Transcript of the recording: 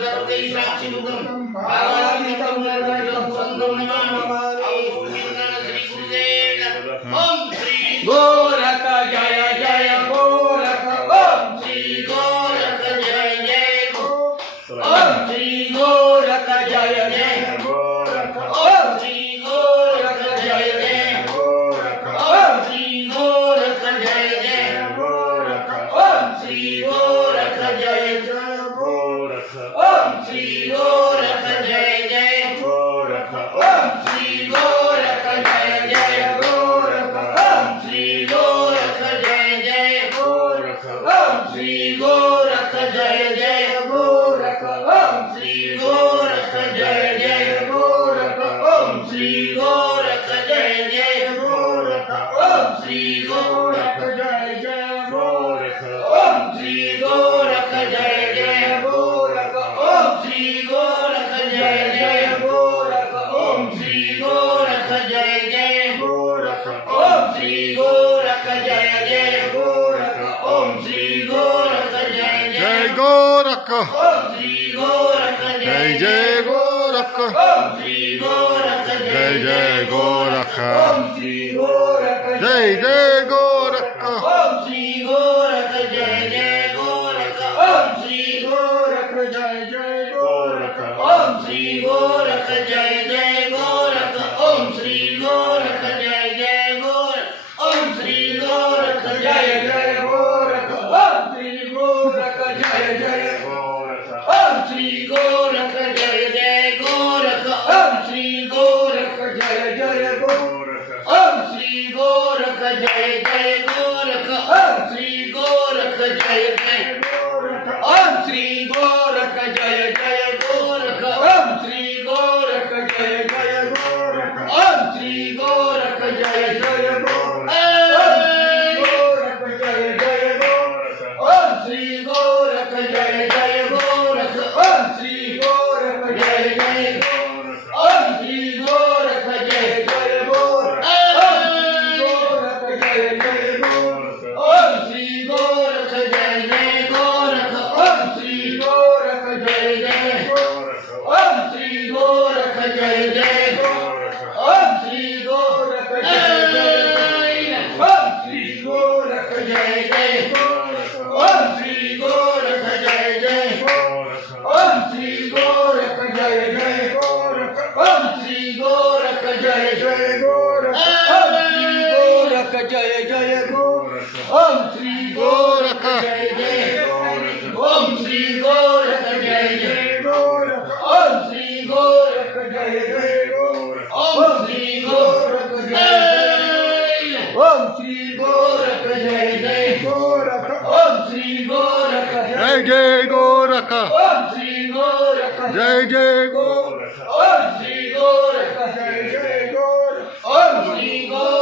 सर्वैः साक्षिमुखं भावातीतं निर्वैरं सङ्गं Namami Jai Jai Goraka Jai Jai Goraka Jai Jai Goraka Jai Jai Goraka Jai Jai Goraka Jai Jai Goraka Jai Jai Goraka Jai Jai Goraka Jai Jai Goraka Jai Jai Goraka Jai Jai Goraka Jai Jai Goraka Jai Jai Goraka Jai Jai Shri Gorakh जय जय Jai Jai जय जय गो ओम श्री गोरख जय जय ओम श्री गोरख जय जय ओम श्री गोरख जय जय ओम श्री गोरख जय ओम श्री गोरख जय जय गोरख ओम श्री गोरख जय जय गोरख ओम श्री गोरख जय जय गोरख ओम श्री गोरख जय जय गोरख ओम श्री गोरख